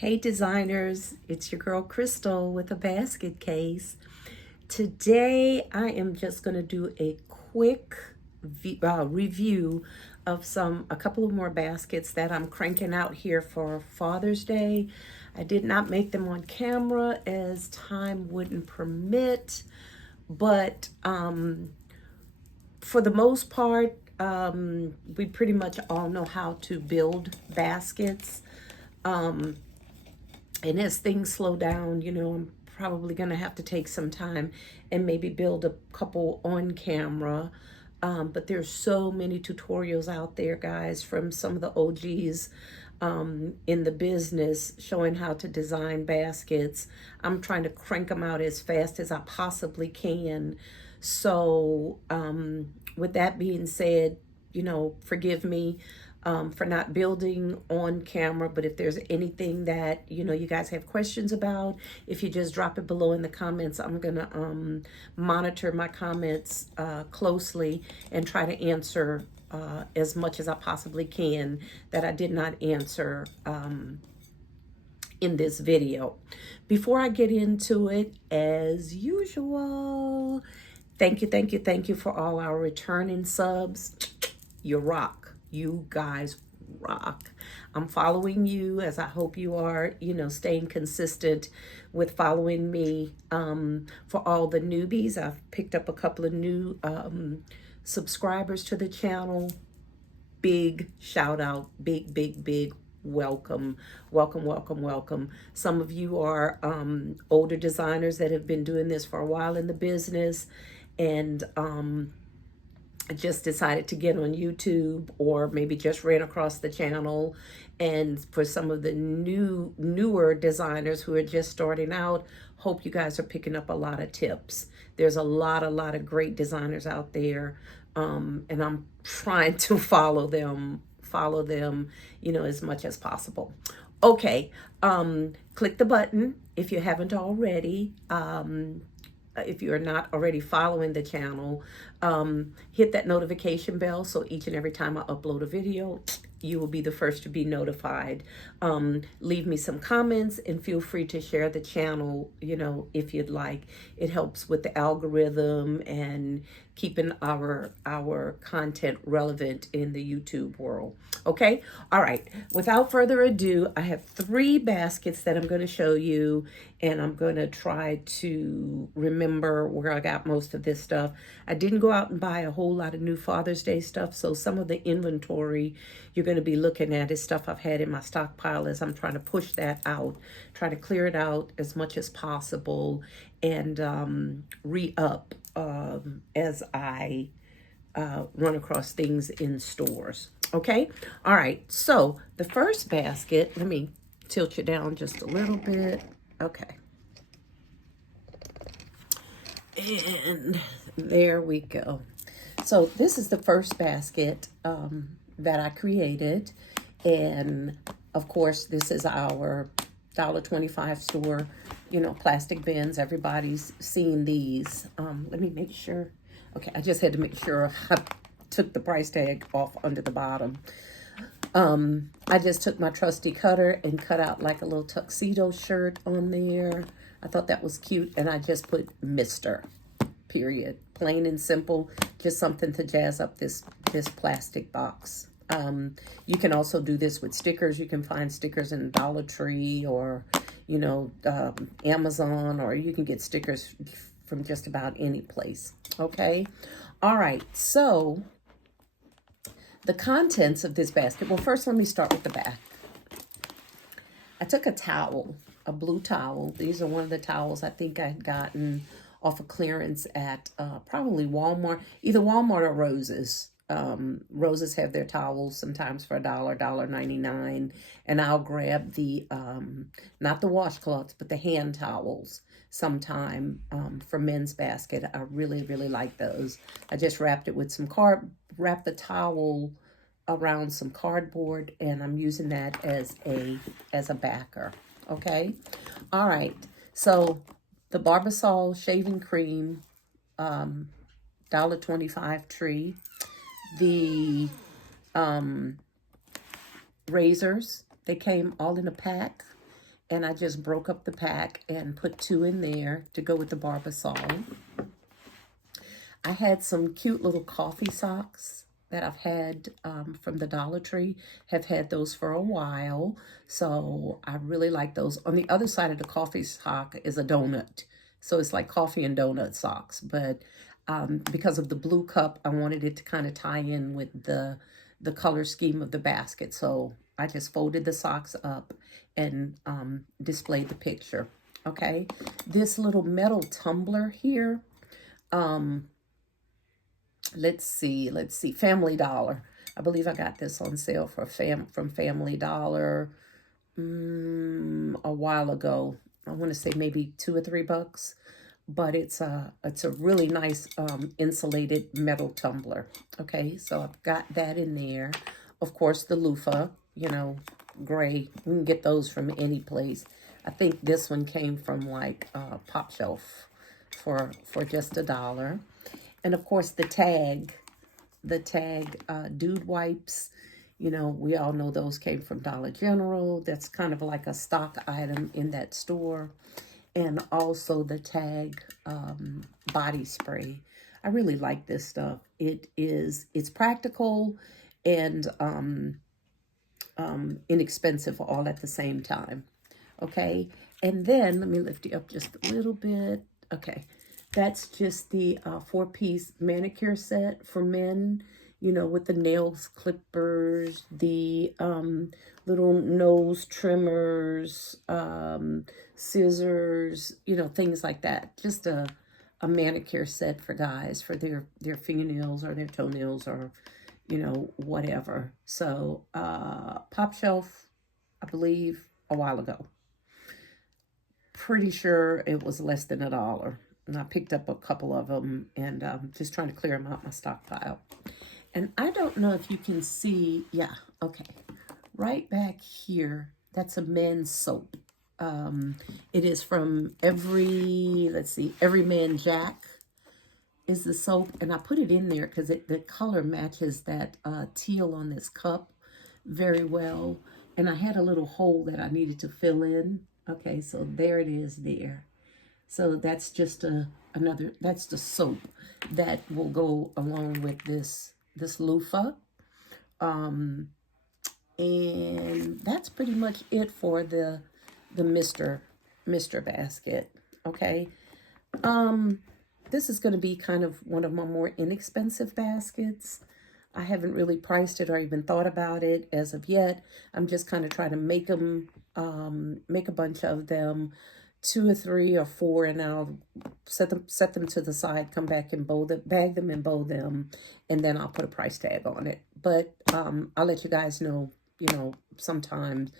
Hey designers, it's your girl Crystal with a basket case. Today I am just going to do a quick review of a couple of more baskets that I'm cranking out here for Father's Day. I did not make them on camera as time wouldn't permit, but for the most part, we pretty much all know how to build baskets. And as things slow down, I'm probably going to have to take some time and maybe build a couple on camera. But there's so many tutorials out there, guys, from some of the OGs in the business showing how to design baskets. I'm trying to crank them out as fast as I possibly can. So with that being said, forgive me for not building on camera, but if there's anything that you guys have questions about, if you just drop it below in the comments, I'm gonna monitor my comments closely and try to answer as much as I possibly can that I did not answer in this video. Before I get into it, as usual, thank you for all our returning subs. You rock. You guys rock. I'm following you, as I hope you are, staying consistent with following me. For all the newbies, I've picked up a couple of new subscribers to the channel. Big shout out, big welcome. Some of you are older designers that have been doing this for a while in the business, and I just decided to get on YouTube, or maybe just ran across the channel. And for some of the newer designers who are just starting out, hope you guys are picking up a lot of tips. There's a lot of great designers out there, and I'm trying to follow them, as much as possible. Okay, click the button if you haven't already. If you are not already following the channel, hit that notification bell so each and every time I upload a video, you will be the first to be notified. Leave me some comments and feel free to share the channel, if you'd like. It helps with the algorithm and keeping our content relevant in the YouTube world. Okay? All right. Without further ado, I have 3 baskets that I'm going to show you, and I'm going to try to remember where I got most of this stuff. I didn't go out and buy a whole lot of new Father's Day stuff, so some of the inventory you're going to be looking at is stuff I've had in my stockpile as I'm trying to push that out, try to clear it out as much as possible, and re-up as I run across things in stores. Okay? All right. So the first basket, let me tilt you down just a little bit. Okay. And there we go. So this is the first basket that I created. And of course, this is our $1.25 store, plastic bins. Everybody's seen these. Let me make sure. Okay, I just had to make sure I took the price tag off under the bottom. I just took my trusty cutter and cut out like a little tuxedo shirt on there. I thought that was cute, and I just put Mr. Period. Plain and simple, just something to jazz up this plastic box. You can also do this with stickers. You can find stickers in Dollar Tree or, Amazon, or you can get stickers from just about any place. Okay. All right. So the contents of this basket. Well, first, let me start with the back. I took a towel, a blue towel. These are one of the towels I think I had gotten off of clearance at probably Walmart, either Walmart or Rose's. Rose's have their towels sometimes for $1, $1.99, and I'll grab the not the washcloths, but the hand towels sometime for men's basket. I really like those. I just wrapped it with some wrapped the towel around some cardboard, and I'm using that as a backer. Okay. All right. So the Barbasol shaving cream, $1.25 tree. The razors, they came all in a pack, and I just broke up the pack and put 2 in there to go with the Barbasol. I had some cute little coffee socks that I've had from the Dollar Tree. Have had those for a while, so I really like those. On the other side of the coffee sock is a donut, so it's like coffee and donut socks. But because of the blue cup, I wanted it to kind of tie in with the color scheme of the basket, so I just folded the socks up and displayed the picture. Okay, this little metal tumbler here, let's see, Family Dollar. I believe I got this on sale for from Family Dollar a while ago. I want to say maybe $2 or $3, but it's a really nice insulated metal tumbler. Okay, so I've got that in there. Of course, the loofah, gray. You can get those from any place. I think this one came from like Pop Shelf for just $1. And of course the tag dude wipes. We all know those came from Dollar General. That's kind of like a stock item in that store. And also the tag body spray. I really like this stuff. It's practical and inexpensive all at the same time. Okay, and then let me lift you up just a little bit. Okay, that's just the 4-piece manicure set for men, with the nails clippers, the little nose trimmers, scissors, things like that. Just a manicure set for guys for their fingernails or their toenails or, whatever. So Pop Shelf, I believe, a while ago. Pretty sure it was less than $1. And I picked up a couple of them and just trying to clear them out my stockpile. And I don't know if you can see, yeah, okay. Right back here, that's a men's soap. It is from Every Man Jack is the soap. And I put it in there because the color matches that teal on this cup very well. And I had a little hole that I needed to fill in. Okay, so there it is there. So that's just that's the soap that will go along with this loofah. And that's pretty much it for the Mr. basket. Okay. This is going to be kind of one of my more inexpensive baskets. I haven't really priced it or even thought about it as of yet. I'm just kind of trying to make them, make a bunch of them, 2 or 3 or 4, and I'll set them to the side, come back and bag them and bow them, and then I'll put a price tag on it. But I'll let you guys know, sometimes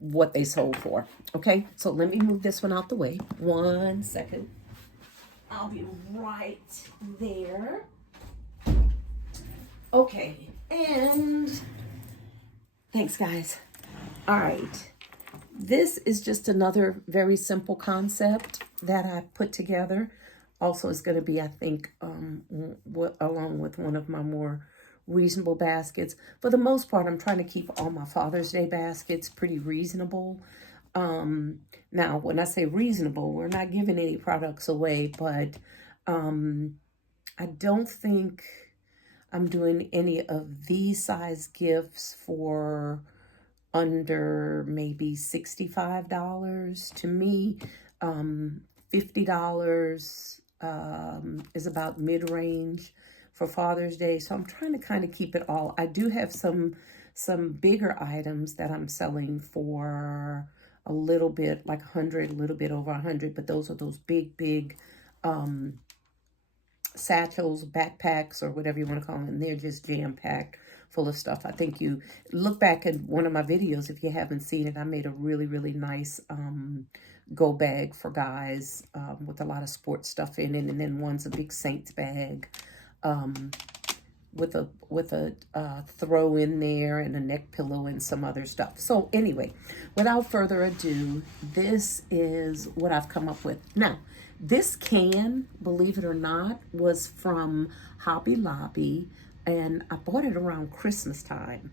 what they sold for. Okay, so let me move this one out the way. 1 second. I'll be right there. Okay, and thanks, guys. All right. This is just another very simple concept that I put together. Also, it's going to be, I think, along with one of my more reasonable baskets. For the most part, I'm trying to keep all my Father's Day baskets pretty reasonable. Now, when I say reasonable, we're not giving any products away, but I don't think I'm doing any of these size gifts for under maybe $65. To me, $50 is about mid-range for Father's Day. So I'm trying to kind of keep it all. I do have some bigger items that I'm selling for a little bit, like 100, a little bit over 100, but those are those big satchels, backpacks, or whatever you want to call them. And they're just jam-packed full of stuff. I think you look back at one of my videos, if you haven't seen it, I made a really, really nice go bag for guys with a lot of sports stuff in it. And then one's a big Saints bag with a throw in there and a neck pillow and some other stuff. So anyway, without further ado, this is what I've come up with. Now, this can, believe it or not, was from Hobby Lobby, and I bought it around Christmas time.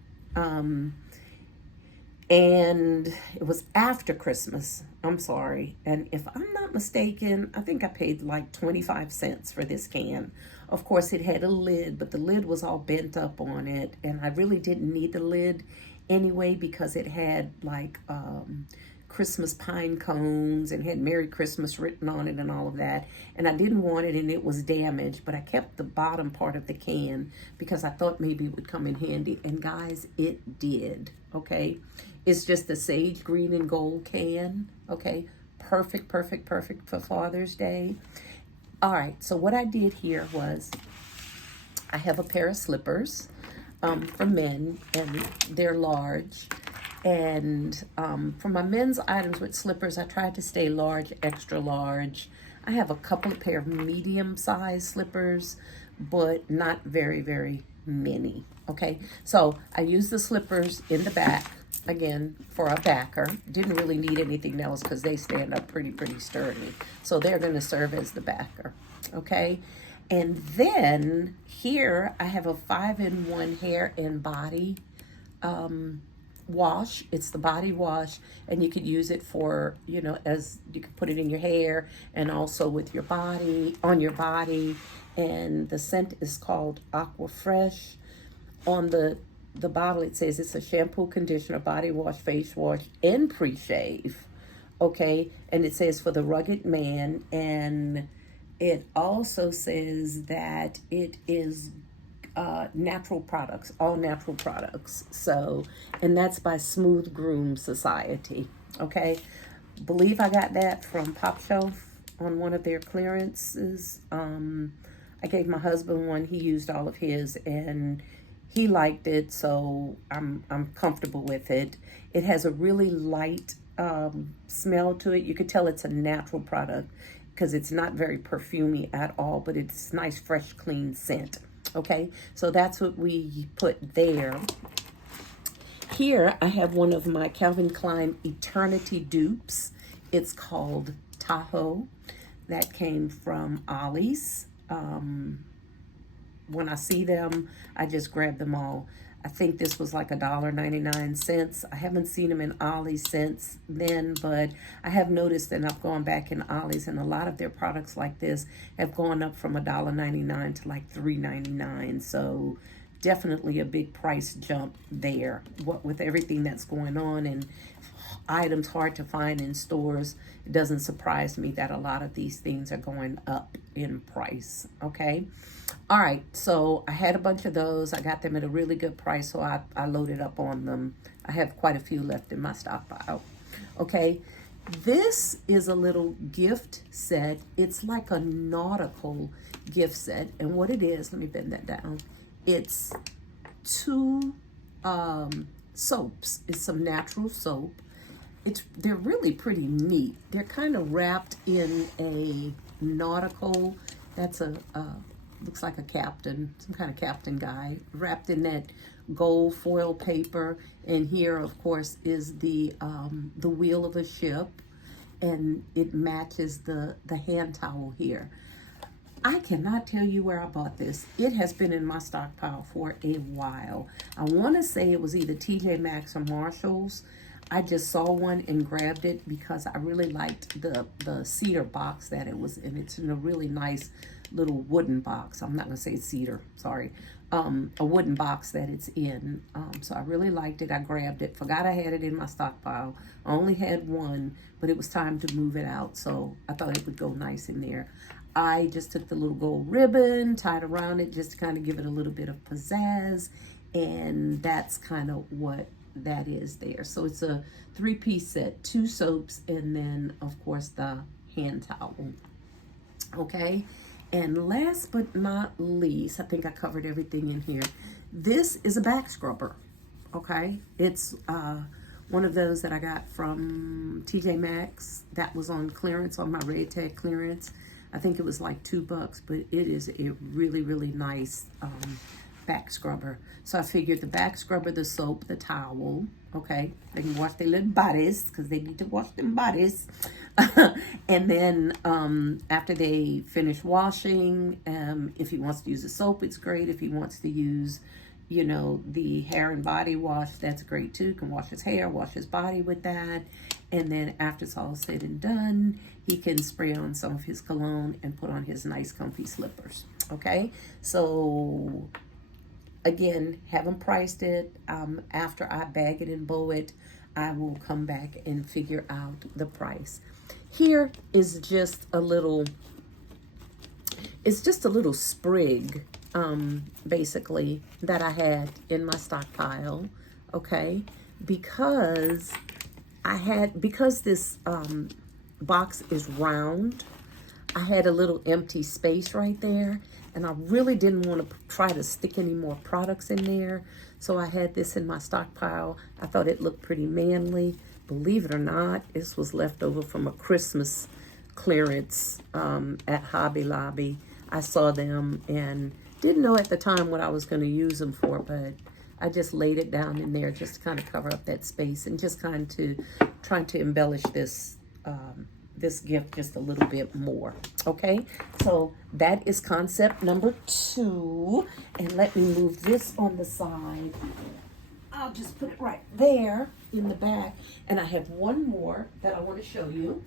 And it was after Christmas. I'm sorry. And if I'm not mistaken, I think I paid like 25 cents for this can. Of course, it had a lid, but the lid was all bent up on it. And I really didn't need the lid anyway because it had like Christmas pine cones and had Merry Christmas written on it and all of that. And I didn't want it and it was damaged, but I kept the bottom part of the can because I thought maybe it would come in handy. And guys, it did, okay? It's just a sage green and gold can, okay? Perfect, perfect, perfect for Father's Day. All right, so what I did here was I have a pair of slippers for men, and they're large. And for my men's items with slippers, I tried to stay large, extra large. I have a couple of pair of medium-sized slippers, but not very, very many, okay? So I used the slippers in the back, again, for a backer. Didn't really need anything else because they stand up pretty sturdy. So they're going to serve as the backer, okay? And then here I have a 5-in-1 hair and body wash. It's the body wash, and you could use it for, you know, as you could put it in your hair and also with your body, on your body. And the scent is called Aqua Fresh. On the bottle it says it's a shampoo, conditioner, body wash, face wash, and pre-shave, okay? And it says for the rugged man, and it also says that it is natural products, all natural products. So, and that's by Smooth Groom Society, okay? Believe I got that from Pop Shelf on one of their clearances. I gave my husband one. He used all of his and he liked it, so I'm comfortable with it. It has a really light smell to it. You could tell it's a natural product because it's not very perfumey at all, but it's nice, fresh, clean scent. Okay, so that's what we put there. Here I have one of my Calvin Klein Eternity dupes. It's called Tahoe. That came from Ollie's. When I see them, I just grab them all. I think this was like $1.99. I haven't seen them in Ollie's since then, but I have noticed that I've gone back in Ollie's, and a lot of their products like this have gone up from $1.99 to like $3.99. So definitely a big price jump there. What with everything that's going on and items hard to find in stores, it doesn't surprise me that a lot of these things are going up in price, okay? All right, so I had a bunch of those. I got them at a really good price, so I loaded up on them. I have quite a few left in my stockpile, okay? This is a little gift set. It's like a nautical gift set, and what it is, let me bend that down. It's 2 soaps. It's some natural soap. They're really pretty neat. They're kind of wrapped in a nautical, that's looks like a captain, some kind of captain guy, wrapped in that gold foil paper. And here, of course, is the wheel of a ship, and it matches the hand towel here. I cannot tell you where I bought this. It has been in my stockpile for a while. I want to say it was either TJ Maxx or Marshall's. I just saw one and grabbed it because I really liked the cedar box that it was in. It's in a really nice little wooden box. I'm not going to say cedar, sorry. A wooden box that it's in. So I really liked it. I grabbed it. Forgot I had it in my stockpile. I only had one, but it was time to move it out. So I thought it would go nice in there. I just took the little gold ribbon, tied around it just to kind of give it a little bit of pizzazz. And that's kind of what that is there. So it's a 3-piece set, 2 soaps, and then of course the hand towel. Okay, and last but not least, I think I covered everything in here. This is a back scrubber. Okay, it's one of those that I got from TJ Maxx that was on clearance, on my Red Tag clearance. I think it was like $2, but it is a really nice back scrubber. So I figured the back scrubber, the soap, the towel, okay? They can wash their little bodies because they need to wash them bodies. And then after they finish washing, if he wants to use the soap, it's great. If he wants to use you know, the hair and body wash, that's great too. You can wash his hair, wash his body with that. And then after it's all said and done, he can spray on some of his cologne and put on his nice comfy slippers. Okay, so again, haven't priced it. After I bag it and bow it, I will come back and figure out the price. Here is just a little, it's just a little sprig, basically, that I had in my stockpile, okay? Because because this box is round, I had a little empty space right there, and I really didn't want to try to stick any more products in there. So I had this in my stockpile. I thought it looked pretty manly. Believe it or not, this was left over from a Christmas clearance at Hobby Lobby. I saw them and didn't know at the time what I was going to use them for, but I just laid it down in there just to kind of cover up that space and just kind of trying to embellish this this gift just a little bit more. Okay, so that is concept number 2. And let me move this on the side. I'll just put it right there in the back. And I have one more that I want to show you.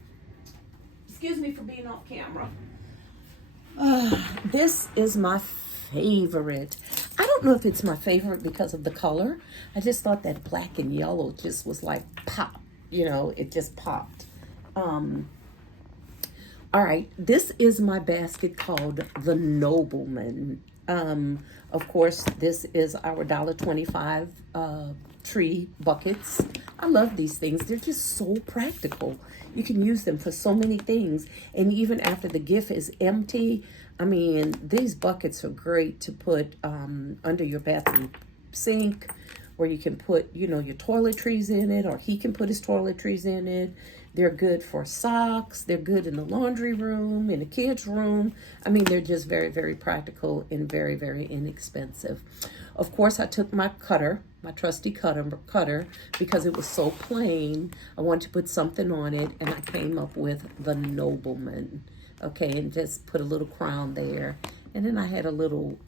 Excuse me for being off camera. This is my favorite. I don't know if it's my favorite because of the color. I just thought that black and yellow just was like pop. You know, it just popped. All right, this is my basket called the Nobleman. Of course, this is our $1.25 tree buckets. I love these things. They're just so practical. You can use them for so many things. And even after the gift is empty, I mean, these buckets are great to put under your bathroom sink, where you can put, you know, your toiletries in it, or he can put his toiletries in it. They're good for socks. They're good in the laundry room, in the kids' room. I mean, they're just very, very practical and very, very inexpensive. Of course, I took my cutter, my trusty cutter, because it was so plain. I wanted to put something on it, and I came up with the Nobleman. Okay, and just put a little crown there. And then I had a little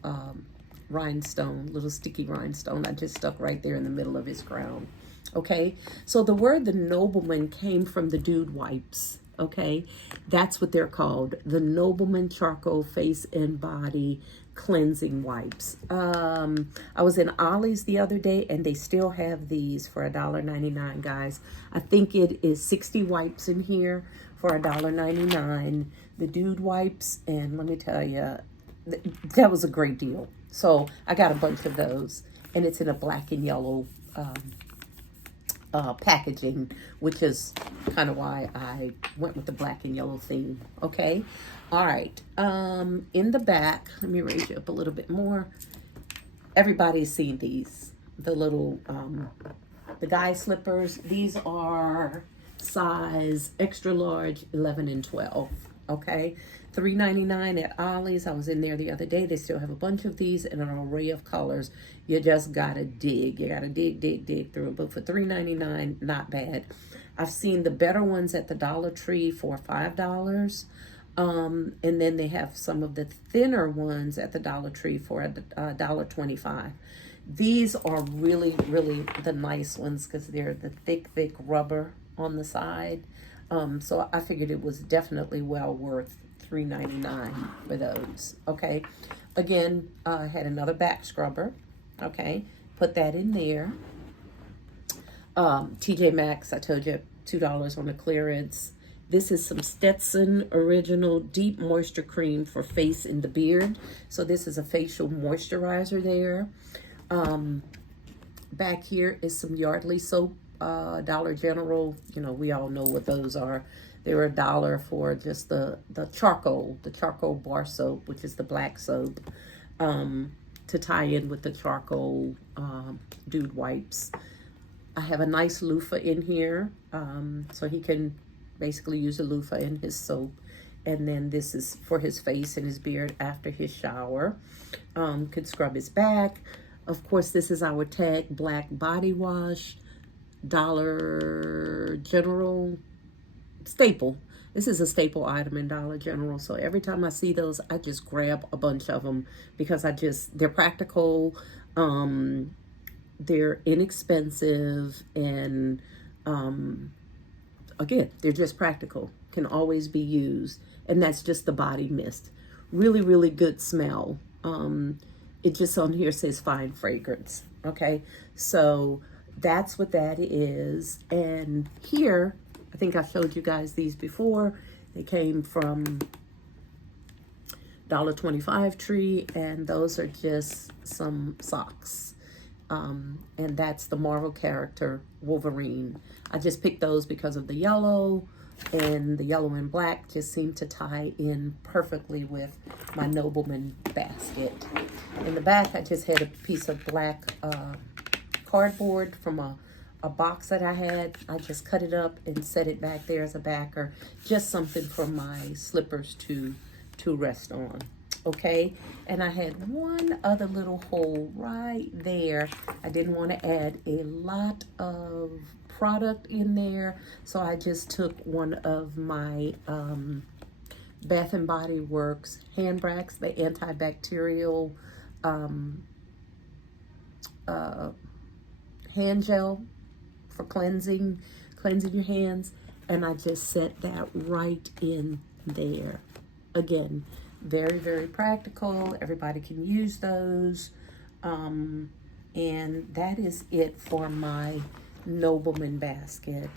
rhinestone, little sticky rhinestone. I just stuck right there in the middle of his crown. Okay, so the word the Nobleman came from the Dude Wipes. Okay, that's what they're called, the Nobleman Charcoal Face and Body Cleansing Wipes. I was in Ollie's the other day, and they still have these for $1.99, guys. I think it is 60 wipes in here for $1.99. The Dude Wipes, and let me tell you, that was a great deal. So I got a bunch of those, and it's in a black and yellow packaging, which is kind of why I went with the black and yellow theme. Okay, all right. In the back, let me raise you up a little bit more. Everybody's seen these, the little the guy slippers. These are size extra large, 11 and 12. Okay, $3.99 at Ollie's. I was in there the other day. They still have a bunch of these in an array of colors. You just gotta dig. You gotta dig through it. But for $3.99, not bad. I've seen the better ones at the Dollar Tree for $5. And then they have some of the thinner ones at the Dollar Tree for $1.25. These are really, really the nice ones because they're the thick rubber on the side. So I figured it was definitely well worth $3.99 for those. Okay, again, I had another back scrubber. Okay, put that in there. TJ Maxx, I told you, $2 on the clearance. This is some Stetson Original Deep Moisture Cream for face and the beard. So this is a facial moisturizer there. Back here is some Yardley soap. Dollar General, you know, we all know what those are. They were $1 for just the charcoal bar soap, which is the black soap, to tie in with the charcoal Dude Wipes. I have a nice loofah in here, so he can basically use a loofah in his soap. And then this is for his face and his beard after his shower. Could scrub his back. Of course, this is our Tag Black Body Wash. Dollar General staple. This is a staple item in Dollar General. So every time I see those, I just grab a bunch of them because they're practical. They're inexpensive, and again, they're just practical, can always be used. And that's just the body mist. Really, really good smell. It just on here says fine fragrance. Okay, so that's what that is. And here, I think I showed you guys these before. They came from $1.25 Tree, and those are just some socks. And that's the Marvel character Wolverine. I just picked those because of the yellow, and the yellow and black just seem to tie in perfectly with my Nobleman basket. In the back, I just had a piece of black cardboard from a box that I had. I just cut it up and set it back there as a backer, just something for my slippers to rest on. Okay, and I had one other little hole right there. I didn't want to add a lot of product in there, so I just took one of my Bath and Body Works hand wax, the antibacterial hand gel for cleansing your hands, and I just set that right in there. Again, very, very practical. Everybody can use those. And that is it for my Nobleman basket.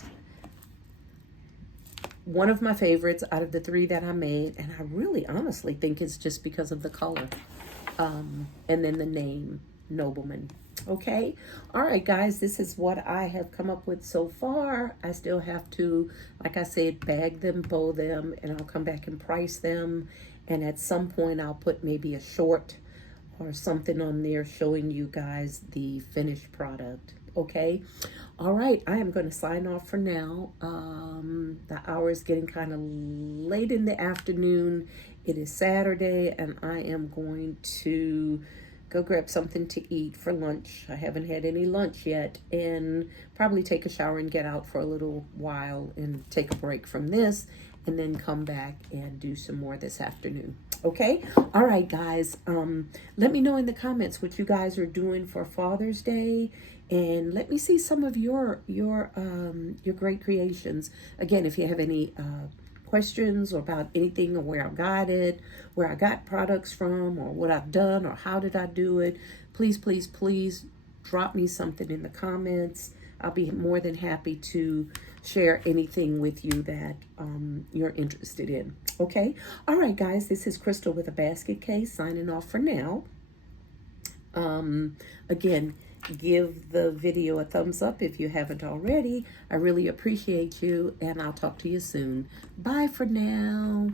One of my favorites out of the three that I made, and I really honestly think it's just because of the color. And then the name, Nobleman. Okay, all right, guys, this is what I have come up with so far. I still have to, like I said, bag them, bow them, and I'll come back and price them. And at some point, I'll put maybe a short or something on there showing you guys the finished product. Okay, all right, I am going to sign off for now. The hour is getting kind of late in the afternoon. It is Saturday, and I am going to go grab something to eat for lunch. I haven't had any lunch yet, and probably take a shower and get out for a little while and take a break from this, and then come back and do some more this afternoon. Okay, all right, guys, let me know in the comments what you guys are doing for Father's Day, and let me see some of your great creations. Again, if you have any questions or about anything, or where I got it, where I got products from, or what I've done, or how did I do it, please, please, please drop me something in the comments. I'll be more than happy to share anything with you that you're interested in. Okay, all right, guys, this is Crystal with a basket case signing off for now. Again, give the video a thumbs up if you haven't already. I really appreciate you, and I'll talk to you soon. Bye for now.